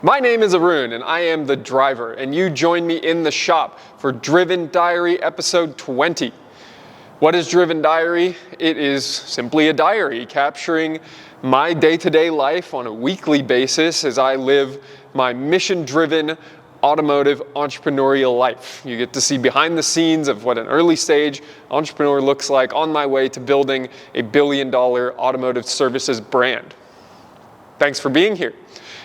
My name is Arun and I am the driver, and you join me in the shop for Driven Diary episode 20. What is Driven Diary? It is simply a diary capturing my day-to-day life on a weekly basis as I live my mission-driven automotive entrepreneurial life. You get to see behind the scenes of what an early stage entrepreneur looks like on my way to building a billion-dollar automotive services brand. Thanks for being here.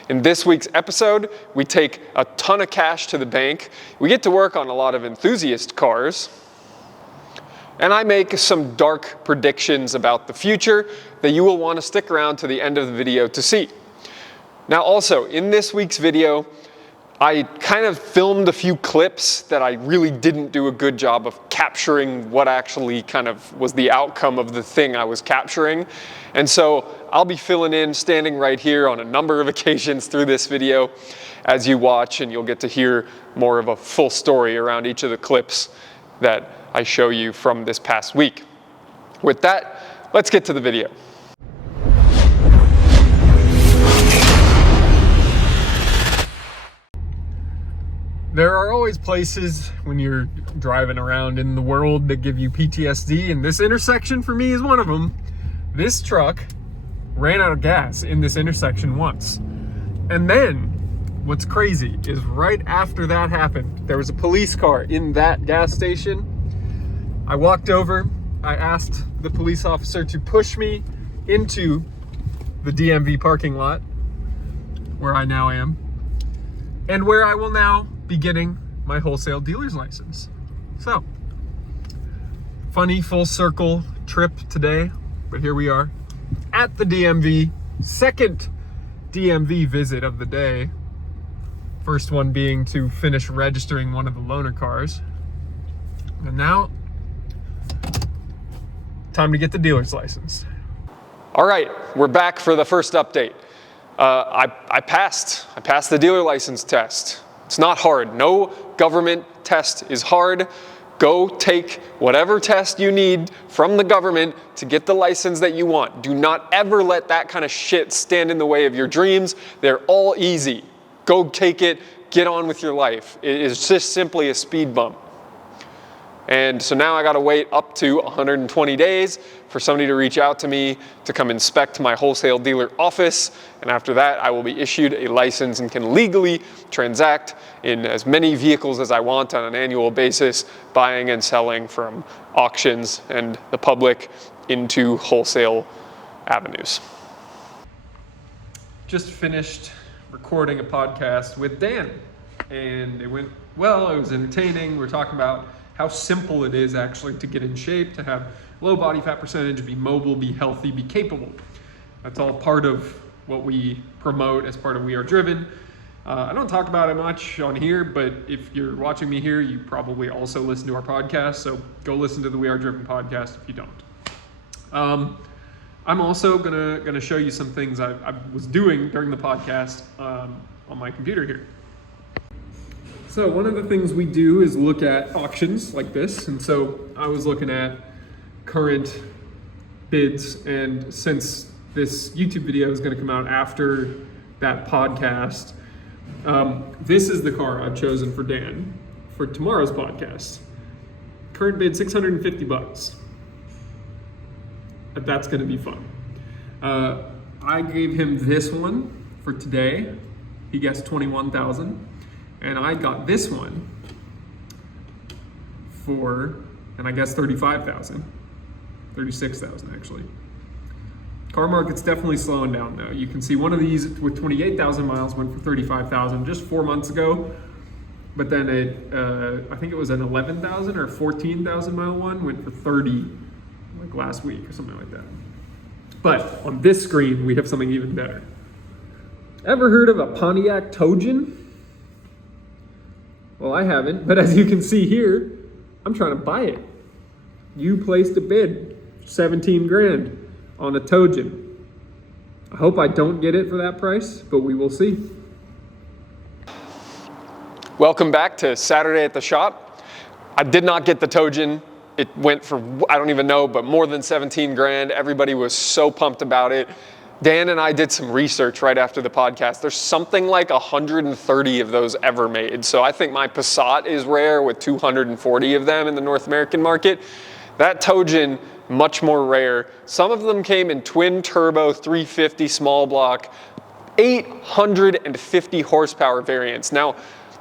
In this week's episode, we take a ton of cash to the bank. We get to work on a lot of enthusiast cars. And I make some dark predictions about the future that you will want to stick around to the end of the video to see. Now also, in this week's video, I kind of filmed a few clips that I really didn't do a good job of capturing what actually kind of was the outcome of the thing I was capturing. And so I'll be filling in, standing right here on a number of occasions through this video as you watch, and you'll get to hear more of a full story around each of the clips that I show you from this past week. With that, let's get to the video. There are always places when you're driving around in the world that give you PTSD, and this intersection for me is one of them. This truck ran out of gas in this intersection once. And then, what's crazy is right after that happened, there was a police car in that gas station. I walked over, I asked the police officer to push me into the DMV parking lot, where I now am, and where I will now be getting my wholesale dealer's license. So, funny full circle trip today, but here we are at the DMV, second DMV visit of the day. First one being to finish registering one of the loaner cars. And now, time to get the dealer's license. All right, we're back for the first update. I passed the dealer license test. It's not hard. No government test is hard. Go take whatever test you need from the government to get the license that you want. Do not ever let that kind of shit stand in the way of your dreams. They're all easy. Go take it, get on with your life. It is just simply a speed bump. And so now I gotta wait up to 120 days for somebody to reach out to me to come inspect my wholesale dealer office. And after that, I will be issued a license and can legally transact in as many vehicles as I want on an annual basis, buying and selling from auctions and the public into wholesale avenues. Just finished recording a podcast with Dan, and it went well. It was entertaining. We're talking about how simple it is actually to get in shape, to have low body fat percentage, be mobile, be healthy, be capable. That's all part of what we promote as part of We Are Driven. I don't talk about it much on here, but if you're watching me here, you probably also listen to our podcast, so go listen to the We Are Driven podcast if you don't. I'm also gonna show you some things I was doing during the podcast on my computer here. So one of the things we do is look at auctions like this. And so I was looking at current bids, and since this YouTube video is gonna come out after that podcast, this is the car I've chosen for Dan for tomorrow's podcast. Current bid, $650. That's gonna be fun. I gave him this one for today. He guessed 21,000. And I got this one for, and I guess 35,000, 36,000 actually. Car market's definitely slowing down though. You can see one of these with 28,000 miles went for 35,000 just 4 months ago. But then I think it was an 11,000 or 14,000 mile one went for 30 like last week or something like that. But on this screen, we have something even better. Ever heard of a Pontiac Trojan? Well, I haven't, but as you can see here, I'm trying to buy it. You placed a bid, 17 grand on a Trojan. I hope I don't get it for that price, but we will see. Welcome back to Saturday at the shop. I did not get the Trojan. It went for, I don't even know, but more than 17 grand. Everybody was so pumped about it. Dan and I did some research right after the podcast. There's something like 130 of those ever made. So I think my Passat is rare with 240 of them in the North American market. That Tojin, much more rare. Some of them came in twin turbo 350 small block, 850 horsepower variants. Now,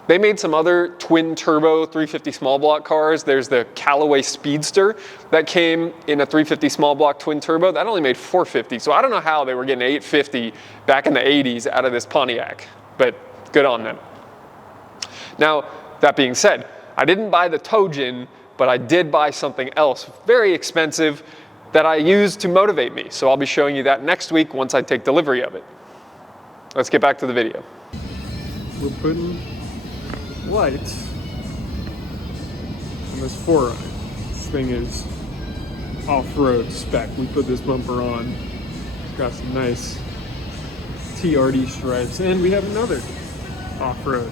they made some other twin turbo 350 small block cars. There's the Callaway Speedster that came in a 350 small block twin turbo. That only made 450. So I don't know how they were getting 850 back in the 80s out of this Pontiac, but good on them. Now, that being said, I didn't buy the Tojin, but I did buy something else very expensive that I used to motivate me. So I'll be showing you that next week once I take delivery of it. Let's get back to the video. We're putting lights on this 4Runner. This thing is off-road spec. We put this bumper on. It's got some nice TRD stripes, and we have another off-road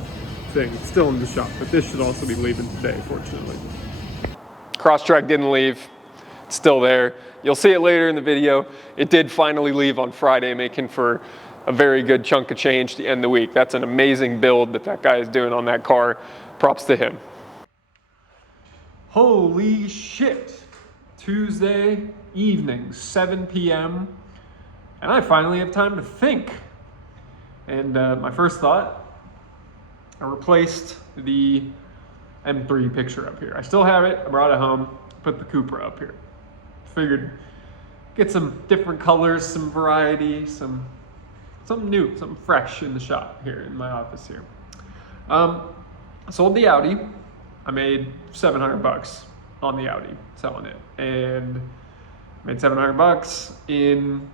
thing still in the shop, but this should also be leaving today, fortunately. Crosstrack didn't leave. It's still there. You'll see it later in the video. It did finally leave on Friday, making for a very good chunk of change to end the week. That's an amazing build that guy is doing on that car. Props to him. Holy shit. Tuesday evening, 7 p.m. And I finally have time to think. And my first thought, I replaced the M3 picture up here. I still have it. I brought it home, put the Cupra up here. Figured get some different colors, some variety, something new, something fresh in the shop here in my office here. Sold the Audi. I made $700 on the Audi selling it, and made $700 in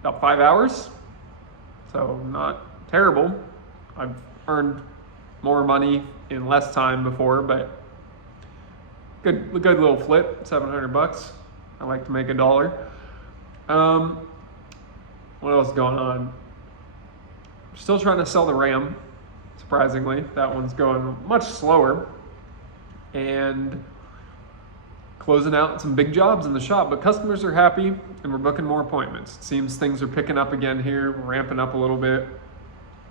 about 5 hours. So not terrible. I've earned more money in less time before, but good little flip. $700. I like to make $1. What else is going on? Still trying to sell the Ram, surprisingly. That one's going much slower. And closing out some big jobs in the shop, but customers are happy and we're booking more appointments. It seems things are picking up again here. We're ramping up a little bit.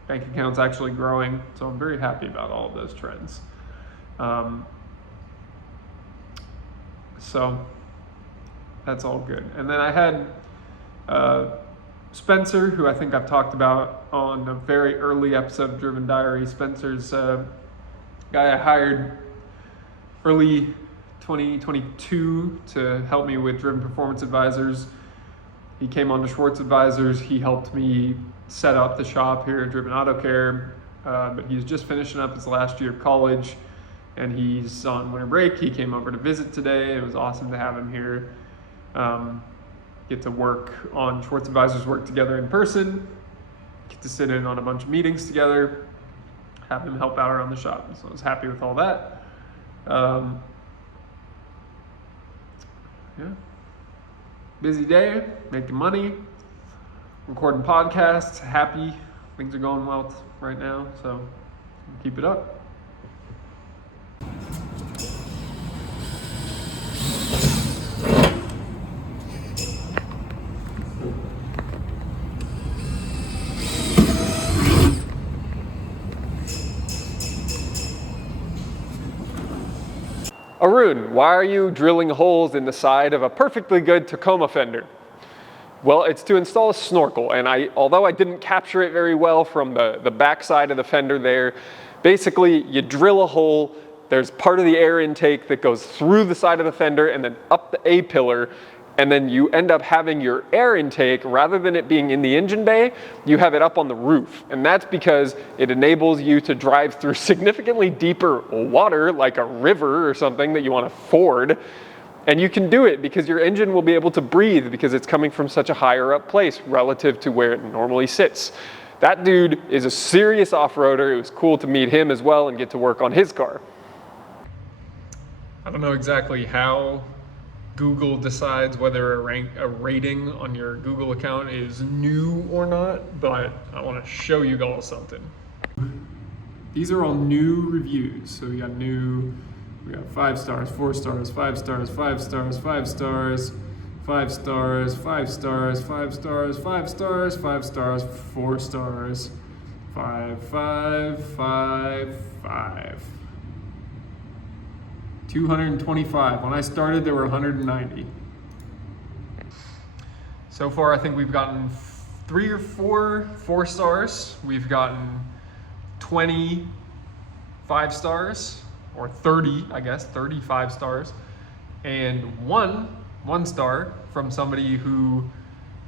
Bank account's actually growing, so I'm very happy about all of those trends. So that's all good. And then I had Spencer, who I think I've talked about on a very early episode of Driven Diary. Spencer's a guy I hired early 2022 to help me with Driven Performance Advisors. He came on to Schwartz Advisors. He helped me set up the shop here at Driven Auto Care, but he's just finishing up his last year of college and he's on winter break. He came over to visit today. It was awesome to have him here. Get to work on Schwartz Advisors, work together in person, get to sit in on a bunch of meetings together, have him help out around the shop. So I was happy with all that. Yeah. Busy day, making money, recording podcasts, happy. Things are going well right now, so keep it up. Arun, why are you drilling holes in the side of a perfectly good Tacoma fender? Well, it's to install a snorkel, and although I didn't capture it very well from the back side of the fender there, basically you drill a hole, there's part of the air intake that goes through the side of the fender and then up the A-pillar, and then you end up having your air intake, rather than it being in the engine bay, you have it up on the roof. And that's because it enables you to drive through significantly deeper water, like a river or something that you want to ford. And you can do it because your engine will be able to breathe because it's coming from such a higher up place relative to where it normally sits. That dude is a serious off-roader. It was cool to meet him as well and get to work on his car. I don't know exactly how Google decides whether a rating on your Google account is new or not, but I want to show you all something. These are all new reviews. So we got 5 stars, 4 stars, 5 stars, 5 stars, 5 stars, 5 stars, 5 stars, 5 stars, 5 stars, 5 stars, 4 stars, 5, 5, 5, 5. 225. When I started, there were 190. So far, I think we've gotten 3 or 4 stars. We've gotten 20 5 stars, or 30, I guess, 35 stars, and one star from somebody who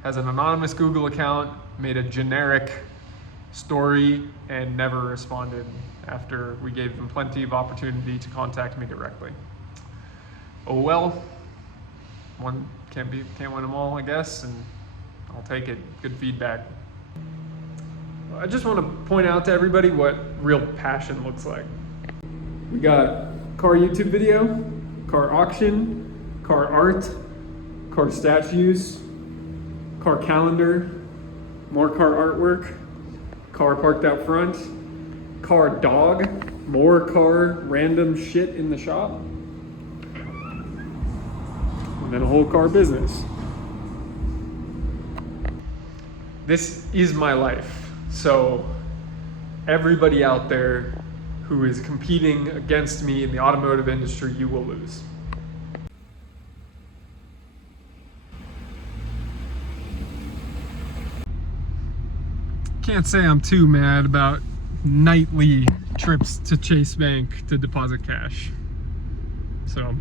has an anonymous Google account, made a generic story, and never responded after we gave them plenty of opportunity to contact me directly. Oh well, one can't win them all, I guess, and I'll take it. Good feedback. I just want to point out to everybody what real passion looks like. We got car YouTube video, car auction, car art, car statues, car calendar, more car artwork, car parked out front, car dog, more car random shit in the shop, and then a whole car business. This is my life. So everybody out there who is competing against me in the automotive industry, you will lose. Can't say I'm too mad about nightly trips to Chase Bank to deposit cash. So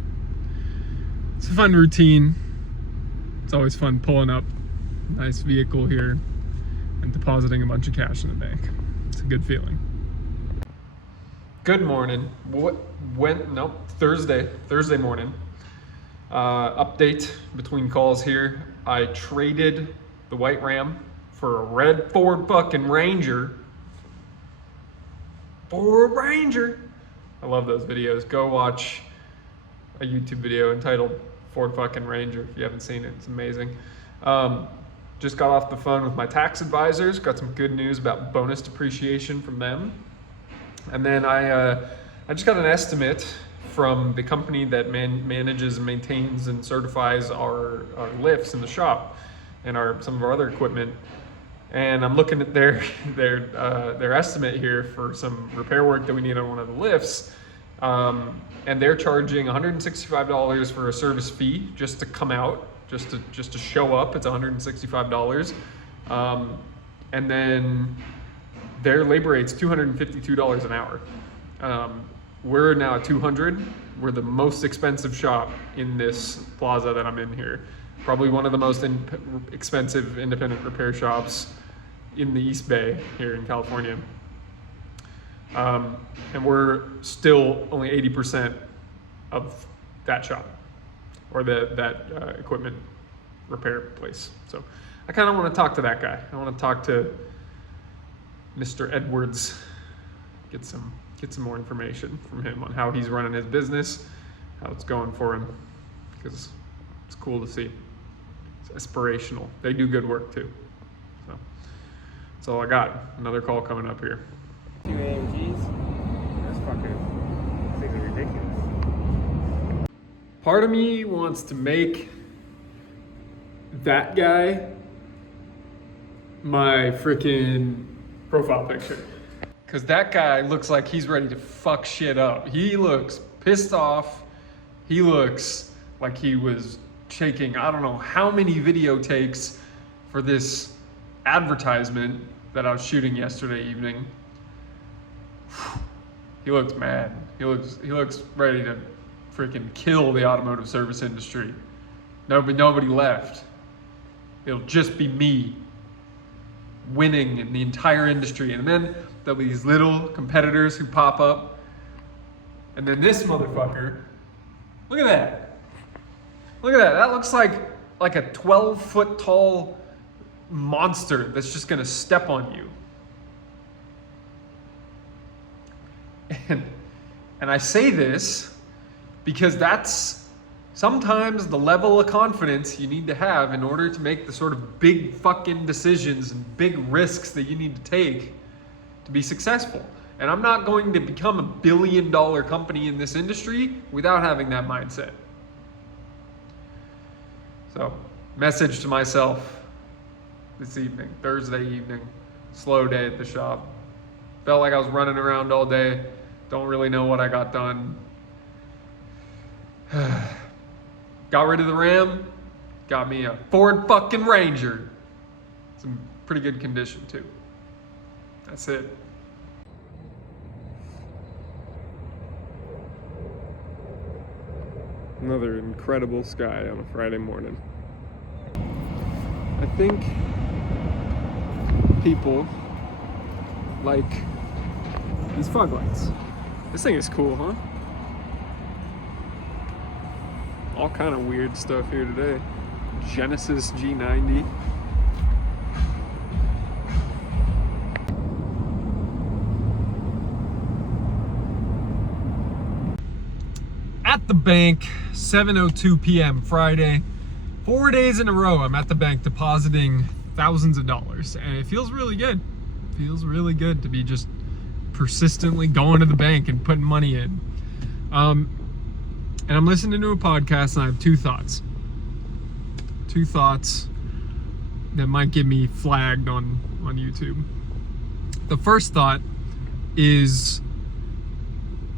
it's a fun routine. It's always fun pulling up a nice vehicle here and depositing a bunch of cash in the bank. It's a good feeling. Good morning. Thursday morning. Update between calls here. I traded the white Ram for a red Ford fucking Ranger. Ford Ranger. I love those videos. Go watch a YouTube video entitled Ford fucking Ranger if you haven't seen it. It's amazing. Just got off the phone with my tax advisors, got some good news about bonus depreciation from them. And then I just got an estimate from the company that manages and maintains and certifies our lifts in the shop and some of our other equipment. And I'm looking at their estimate here for some repair work that we need on one of the lifts. And they're charging $165 for a service fee just to come out. Just to show up, it's $165, and then their labor rate's $252 an hour. We're now at $200. We're the most expensive shop in this plaza that I'm in here. Probably one of the most expensive independent repair shops in the East Bay here in California. And we're still only 80% of that shop, or that equipment repair place. So I kind of want to talk to that guy. I want to talk to Mr. Edwards, get some more information from him on how he's running his business, how it's going for him, because it's cool to see. It's aspirational. They do good work too. So that's all I got. Another call coming up here. 2 AMGs? That's fucking, things are ridiculous. Part of me wants to make that guy my freaking profile picture. Because that guy looks like he's ready to fuck shit up. He looks pissed off. He looks like he was taking, I don't know how many video takes for this advertisement that I was shooting yesterday evening. He looks mad. He looks ready to freaking kill the automotive service industry. Nobody left. It'll just be me winning in the entire industry. And then there'll be these little competitors who pop up. And then this motherfucker, look at that. Look at that. That looks like a 12-foot tall monster that's just gonna step on you. And I say this because that's sometimes the level of confidence you need to have in order to make the sort of big fucking decisions and big risks that you need to take to be successful. And I'm not going to become $1 billion company in this industry without having that mindset. So Message to myself this evening, Thursday evening, slow day at the shop. Felt like I was running around all day. Don't really know what I got done. Got rid of the Ram. Got me a Ford fucking Ranger. It's in pretty good condition too. That's it. Another incredible sky on a Friday morning. I think people like these fog lights. This thing is cool, huh? All kind of weird stuff here today. Genesis G90. At the bank, 7:02 p.m. Friday. 4 days in a row, I'm at the bank depositing thousands of dollars, and it feels really good. It feels really good to be just persistently going to the bank and putting money in. And I'm listening to a podcast, and I have two thoughts. Two thoughts that might get me flagged on YouTube. The first thought is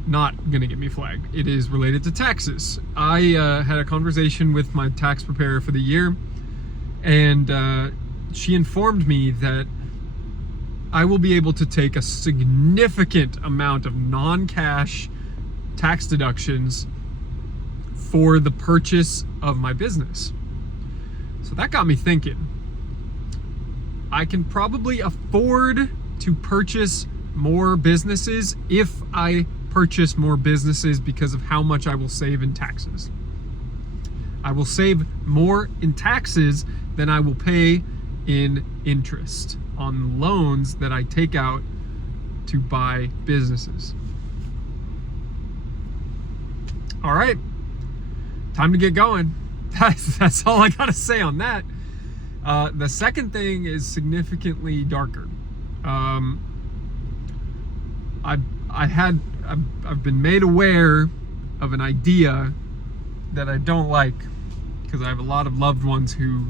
not gonna get me flagged. It is related to taxes. I had a conversation with my tax preparer for the year, and she informed me that I will be able to take a significant amount of non-cash tax deductions for the purchase of my business. So that got me thinking. I can probably afford to purchase more businesses if I purchase more businesses because of how much I will save in taxes. I will save more in taxes than I will pay in interest on loans that I take out to buy businesses. All right, time to get going. That's all I gotta say on that. The second thing is significantly darker. I've been made aware of an idea that I don't like because I have a lot of loved ones who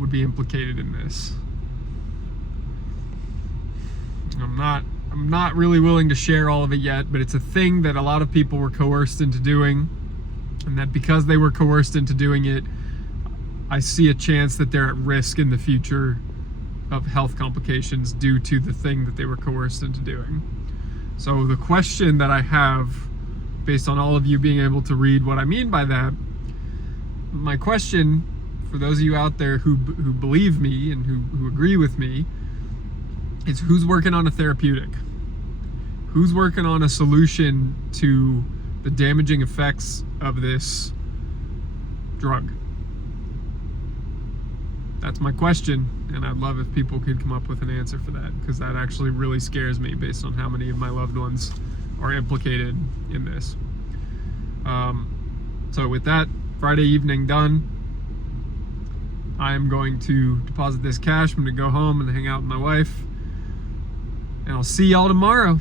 would be implicated in this. I'm not really willing to share all of it yet, but it's a thing that a lot of people were coerced into doing, and that because they were coerced into doing it, I see a chance that they're at risk in the future of health complications due to the thing that they were coerced into doing. So the question that I have, based on all of you being able to read what I mean by that, my question for those of you out there who believe me and who agree with me is, who's working on a therapeutic? Who's working on a solution to the damaging effects of this drug? That's my question, and I'd love if people could come up with an answer for that, because that actually really scares me based on how many of my loved ones are implicated in this. So with that Friday evening done, I am going to deposit this cash. I'm going to go home and hang out with my wife, and I'll see y'all tomorrow.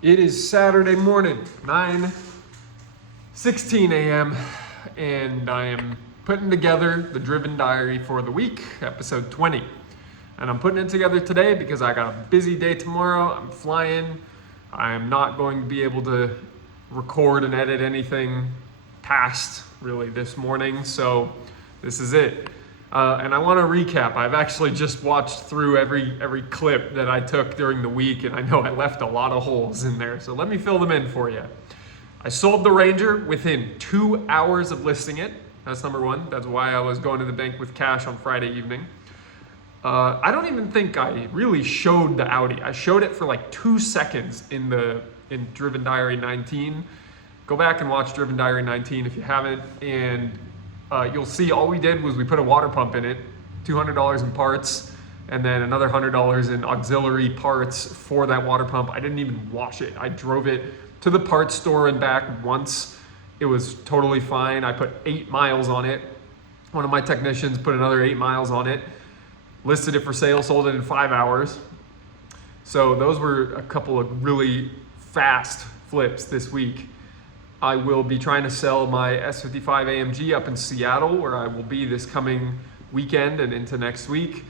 It is Saturday morning, 9:16 a.m., and I am putting together the Driven Diary for the week, episode 20. And I'm putting it together today because I got a busy day tomorrow. I'm flying. I am not going to be able to record and edit anything past really this morning, so this is it. And I want to recap. I've actually just watched through every clip that I took during the week, and I know I left a lot of holes in there, so let me fill them in for you. I sold the Ranger within 2 hours of listing it. That's number one. That's why I was going to the bank with cash on Friday evening. I don't even think I really showed the Audi. I showed it for like 2 seconds in Driven Diary 19. Go back and watch Driven Diary 19 if you haven't, and you'll see all we did was we put a water pump in it, $200 in parts, and then another $100 in auxiliary parts for that water pump. I didn't even wash it. I drove it to the parts store and back once. It was totally fine. I put 8 miles on it. One of my technicians put another 8 miles on it, listed it for sale, sold it in 5 hours. So those were a couple of really fast flips this week. I will be trying to sell my S55 AMG up in Seattle, where I will be this coming weekend and into next week.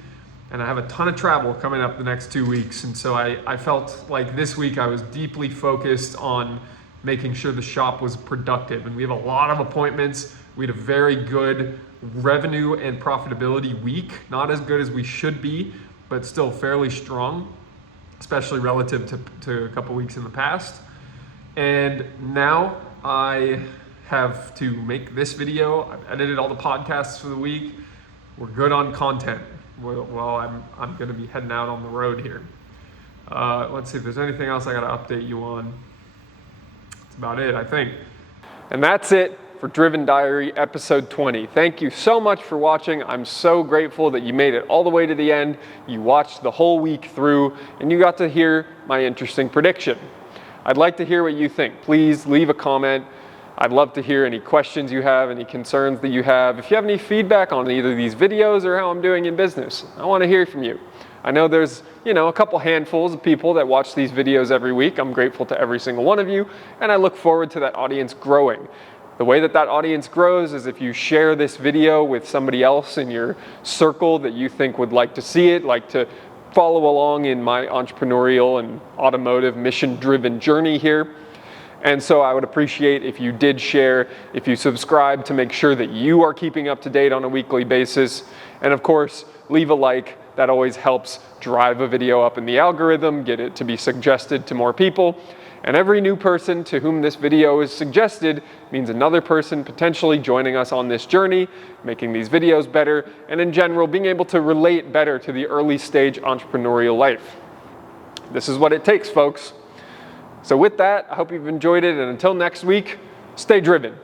And I have a ton of travel coming up the next 2 weeks. And so I felt like this week I was deeply focused on making sure the shop was productive. And we have a lot of appointments. We had a very good revenue and profitability week. Not as good as we should be, but still fairly strong, especially relative to a couple weeks in the past. And now I have to make this video. I've edited all the podcasts for the week. We're good on content. Well, I'm going to be heading out on the road here. Let's see if there's anything else I got to update you on. That's about it, I think. And that's it for Driven Diary episode 20. Thank you so much for watching. I'm so grateful that you made it all the way to the end. You watched the whole week through and you got to hear my interesting prediction. I'd like to hear what you think. Please leave a comment. I'd love to hear any questions you have, any concerns that you have. If you have any feedback on either these videos or how I'm doing in business, I want to hear from you. I know there's, a couple handfuls of people that watch these videos every week. I'm grateful to every single one of you, and I look forward to that audience growing. The way that audience grows is if you share this video with somebody else in your circle that you think would like to see it, like to follow along in my entrepreneurial and automotive mission-driven journey here. And so I would appreciate if you did share, if you subscribe to make sure that you are keeping up to date on a weekly basis. And of course, leave a like. That always helps drive a video up in the algorithm, get it to be suggested to more people. And every new person to whom this video is suggested means another person potentially joining us on this journey, making these videos better, and in general, being able to relate better to the early stage entrepreneurial life. This is what it takes, folks. So with that, I hope you've enjoyed it, and until next week, stay driven.